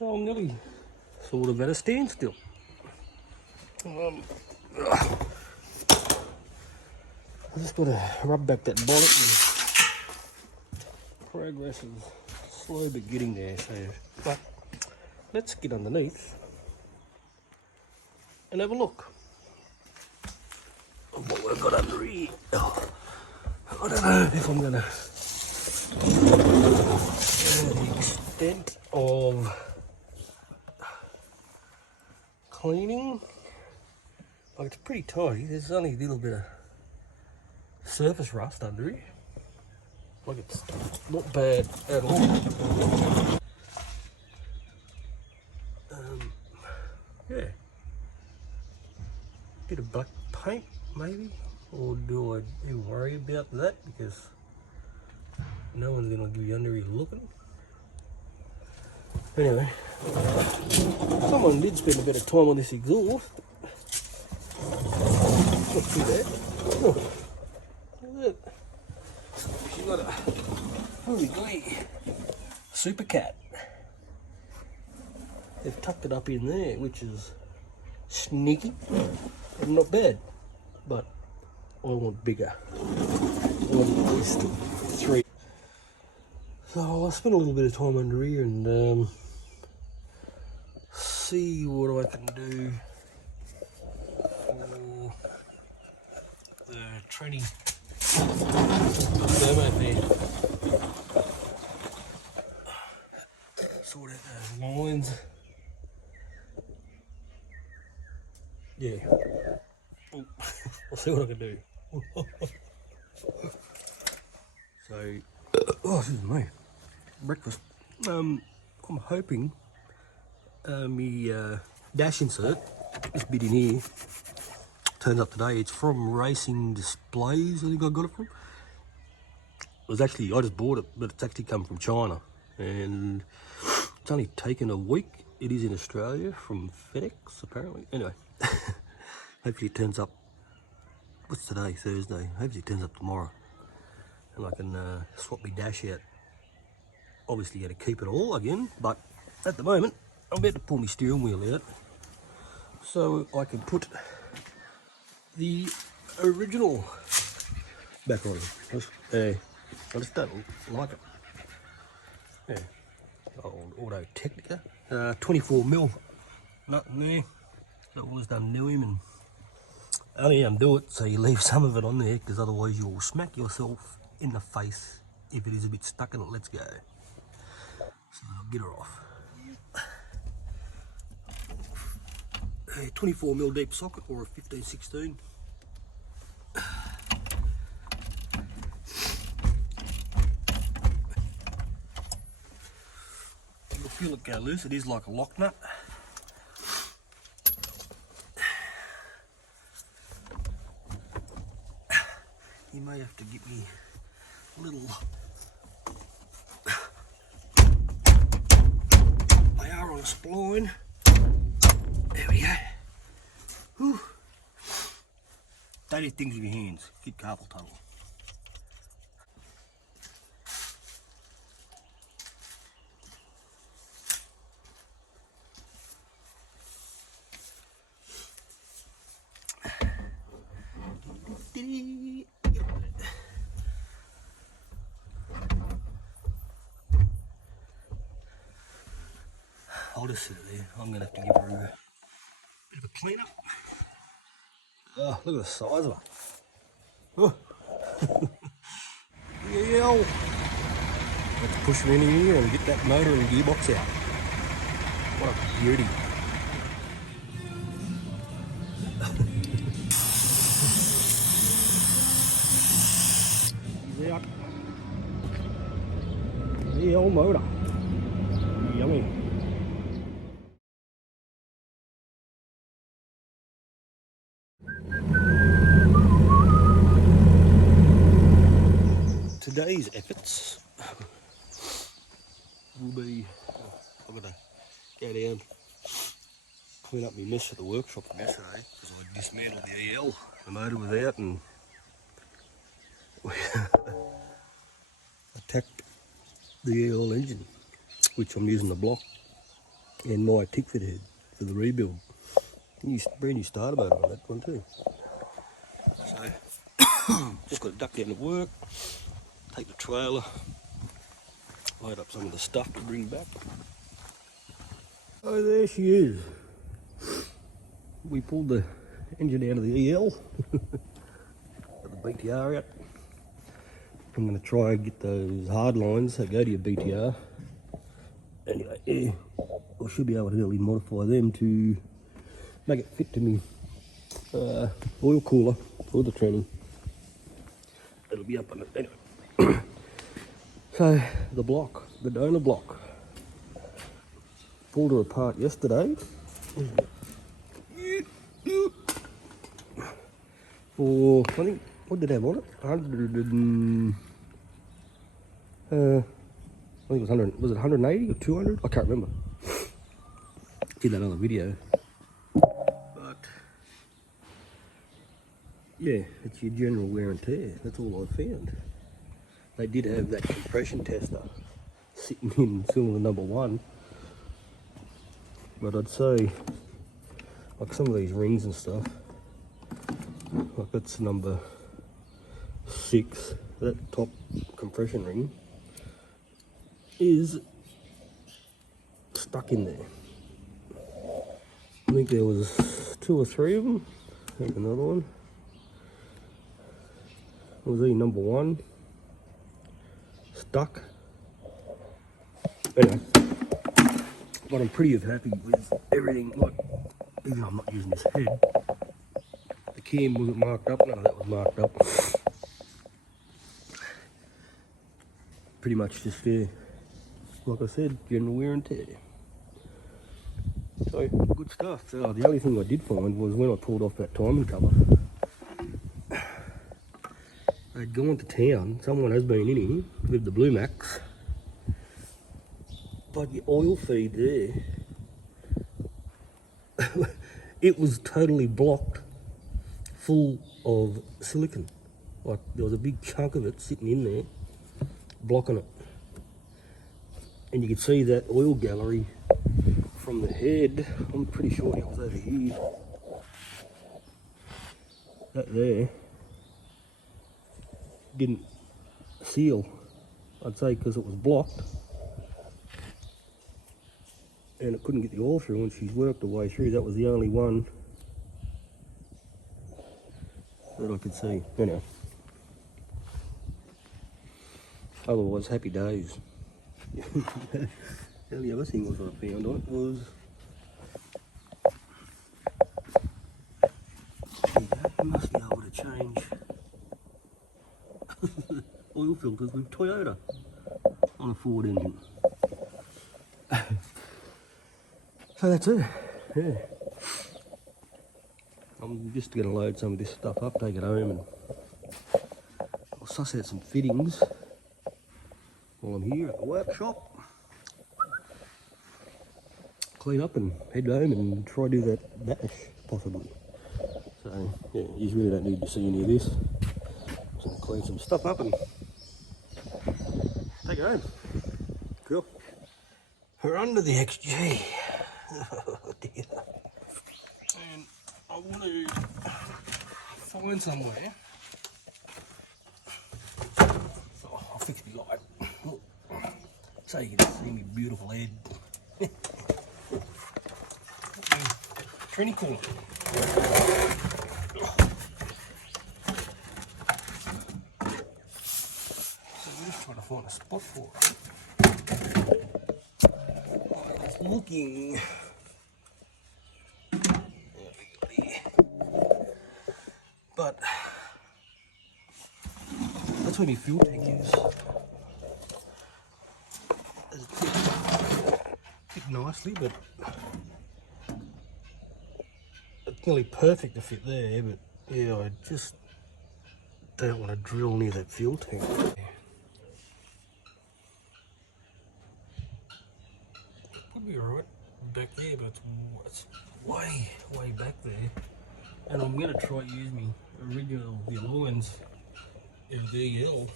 So I'm nearly sort of at a standstill. I just got to rub back that bonnet and progress is slow but getting there. So, but let's get underneath and have a look at what we've got under here. Oh, I don't know if I'm going to the extent of cleaning. Like, it's pretty tidy. There's only a little bit of surface rust under here. Like, it's not bad at all. Yeah. Bit of black paint maybe, or do I even worry about that because no one's gonna be under here looking. Anyway, someone did spend a bit of time on this exhaust. Not too bad. Oh, look at that. She's got a really Super Cat. They've tucked it up in there, which is sneaky and not bad. But I want bigger. I want at least 3. So I'll spend a little bit of time under here and see what I can do for the training thermo fan. Sort out those lines. Yeah. Oh, I'll see what I can do. So, oh, excuse me. Breakfast. I'm hoping my dash insert, this bit in here, turns up today. It's from Racing Displays, I think I got it from. It was actually, I just bought it, but it's actually come from China. And it's only taken a week. It is in Australia from FedEx, apparently. Anyway, hopefully it turns up. What's today? Thursday. Hopefully it turns up tomorrow. And I can swap my dash out. Obviously going to keep it all again, but at the moment I'm about to pull my steering wheel out so I can put the original back on. I just don't like it. Yeah, old Auto Technica, 24mm, nothing there. That was done new him, and only undo it so you leave some of it on there, because otherwise you will smack yourself in the face if it is a bit stuck and it lets go. So I'll get her off. A 24mm deep socket or a 15-16. You'll feel it go loose. It is like a lock nut. You may have to get me a little bar on a spline. There we go. Whew. Don't hit things with your hands. Get carpal tunnel. I'll just sit it there. I'm going to have to give her a bit of a clean up. Oh, look at the size of her. Oh. Yeah. Let's push her in here and get that motor and gearbox out. What a beauty. She's out. The old motor. Yummy. Today's efforts will be, I've got to go down, clean up my mess at the workshop from yesterday because I dismantled the EL. The motor was out and we attacked the EL engine, which I'm using the block and my tick fit head for the rebuild. Brand new starter motor on that one too. So just got to duck down to work, take the trailer, load up some of the stuff to bring back. Oh, there she is. We pulled the engine out of the EL, got the BTR out. I'm going to try and get those hard lines that go to your BTR. Anyway, yeah, I should be able to really modify them to make it fit to me oil cooler for the tranny. It'll be up on it anyway. So the block, the donor block, pulled her apart yesterday for, I think, what did it have on it? 100 and, I think it was 100, was it 180 or 200? I can't remember. Did that other video. But yeah, it's your general wear and tear. That's all I found. They did have that compression tester sitting in cylinder number 1. But I'd say, like some of these rings and stuff, like that's number 6, that top compression ring is stuck in there. I think there was 2 or 3 of them. There's another one. It was number 1. Stuck. Anyway, but I'm pretty happy with everything. Like, even though I'm not using this head, the cam wasn't marked up, none of that was marked up. Pretty much just like I said, general wear and tear. So, good stuff. So, the only thing I did find was when I pulled off that timing cover, I'd gone to town, someone has been in here with the Blue Max, but the oil feed there, it was totally blocked, full of silicon. Like there was a big chunk of it sitting in there, blocking it. And you could see that oil gallery from the head. I'm pretty sure it was over here. That there didn't seal, I'd say, because it was blocked. And it couldn't get the oil through, and she's worked her way through. That was the only one that I could see. Anyway, otherwise, happy days. The only other thing was I found on it was you must be able to change oil filters with Toyota on a Ford engine. So that's it, yeah. I'm just going to load some of this stuff up, take it home, and I'll suss out some fittings while I'm here at the workshop. Clean up and head home and try to do that dash, possibly. So, yeah, you really don't need to see any of this. Just going to clean some stuff up and take it home. Cool. We're under the XG. Oh dear. And I want to find somewhere. So I'll fix the light so you can see me beautiful head. Tranny corner. So we're just trying to find a spot for it. It's looking. But that's where my fuel tank is. It's fit nicely, but it's nearly perfect to fit there. But yeah, I just don't want to drill near that fuel tank. Could be alright back there, but it's way back there. And I'm going to try to use my original lines of DL.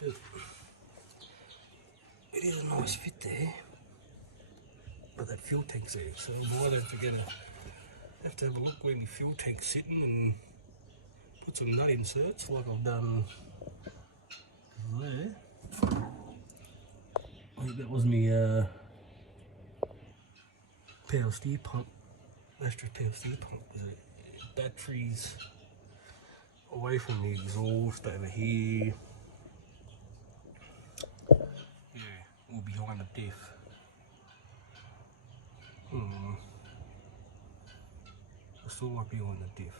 But it is a nice fit there. but that fuel tank's there, so I'm either have to have a look where my fuel tank's sitting and put some nut inserts like I've done there. I think that was my power steer pump, Astra power steer pump. Batteries away from the exhaust over here. Yeah, all behind the diff. I still might be on the diff,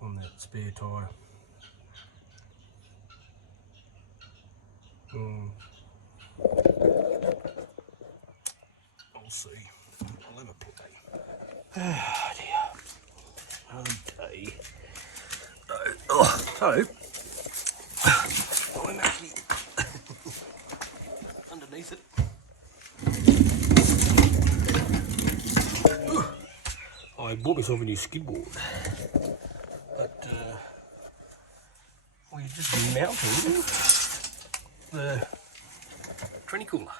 on that spare tyre. I'll see. I'll have a play. Oh dear. Another day. So, I'm actually underneath it. I bought myself a new skid board, but we're just mounting the tranny cooler.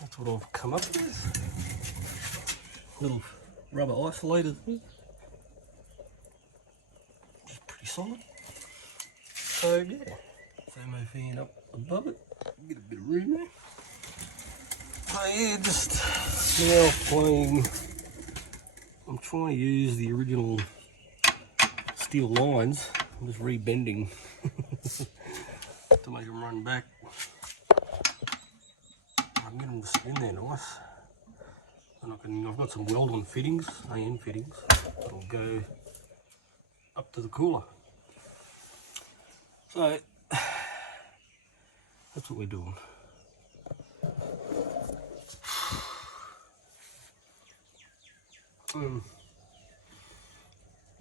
That's what I've come up with. Little rubber isolator there. Just pretty solid. So yeah, thermo fan up above it. Get a bit of room there. So yeah, just now playing. I'm trying to use the original steel lines. I'm just rebending to make them run back. I can get them to sit in there nice. And I've got some weld-on fittings, AN fittings, that'll go up to the cooler. So that's what we're doing.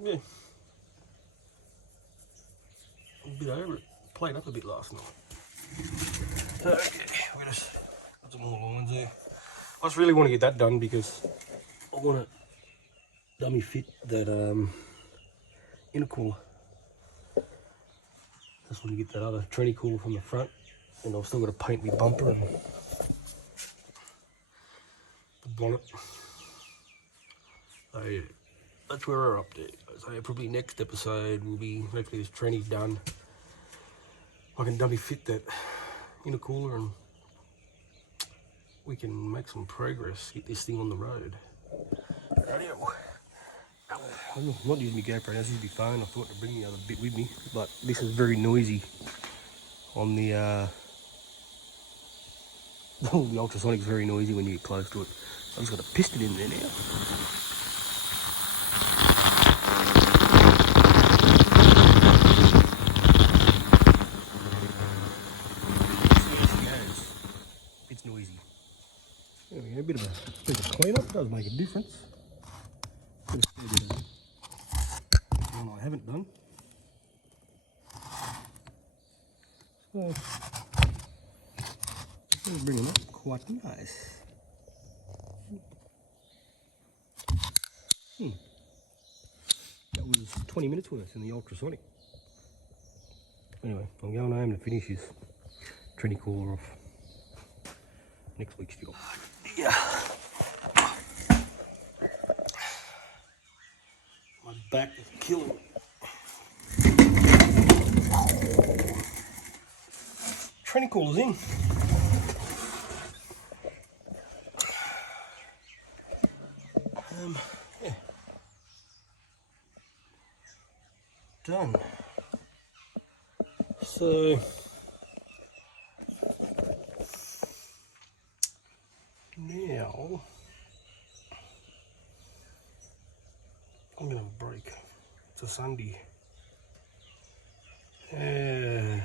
Yeah, I'm a bit over it. Played up a bit last night. So okay, we just got some more lines there. I just really want to get that done because I want to dummy fit that intercooler. Just want to get that other tranny cooler from the front, and I've still got to paint my bumper and the bonnet. So yeah, that's where we're up to. So probably next episode will be, hopefully this tranny's done, I can dummy fit that intercooler and we can make some progress, get this thing on the road. Radio. I'm not using my GoPro, that's using my phone. I thought to bring the other bit with me, but this is very noisy on the the ultrasonic's very noisy when you get close to it. I've just got a piston in there now. It's noisy. There we go, a bit of a clean-up, does make a difference. One I haven't done. So, it's bringing up quite nice. That was 20 minutes worth in the ultrasonic. Anyway, I'm going home to finish this tranny cooler off. Next week's job. Yeah. My back is killing me. Tranny cooler's in. Yeah. Done. So now I'm gonna break. It's a Sunday. I'm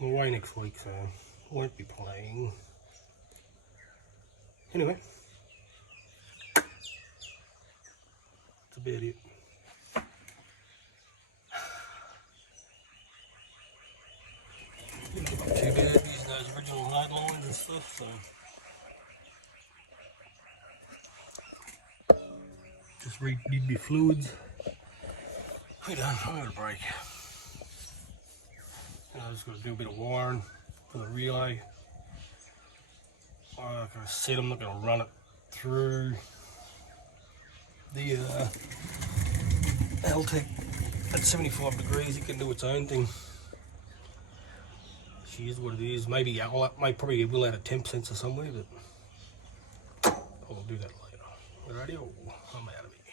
away next week, so I won't be playing. Anyway, that's about it. Didn't get up too bad using those original node lines and stuff, so just redid my fluids. We're done. I'm gonna break. And I just got to do a bit of wiring, for the relay. Like I said, I'm not going to run it through the Altec at 75 degrees. It can do its own thing. She is what it is. Maybe probably will add a temp sensor somewhere, but I'll do that later. Alrighty, I'm out of it.